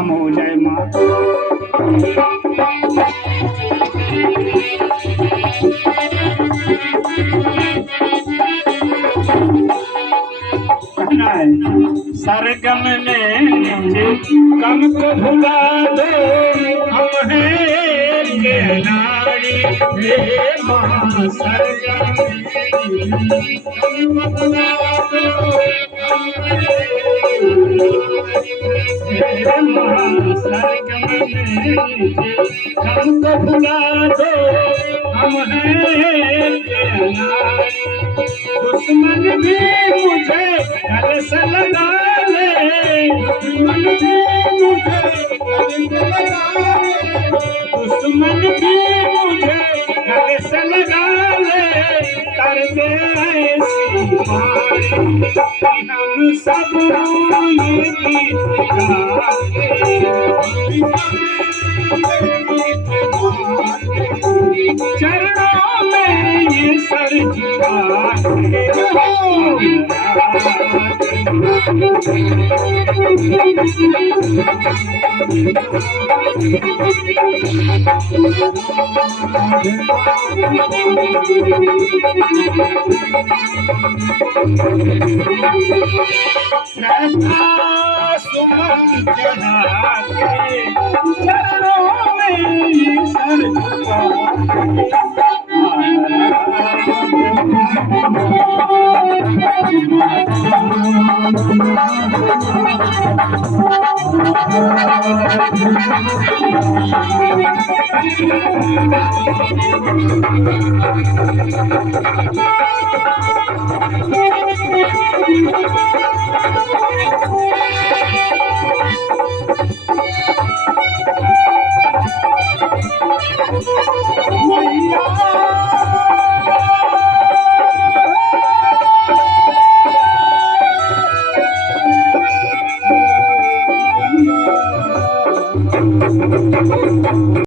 हो जय माँ। कहना है सरगम ने मुझे कम को भुला दो, हम हैं के नारी हे माँ। सरगम ने कम को भुला दो, हम हे माँ। सरगम ने मुझे कम को भुला दो, हम हैं के नारी। दुश्मन भी मुझे घर से लगा ले, दुश्मन भी मुझे घर से लगा ले, दुश्मन भी मुझे घर से लगा ले। कर दे ऐसी बारी हम सब ये गीत गाते, चरणों में ये सर झुकाते सुमन चढ़ा के चरणों में ये सर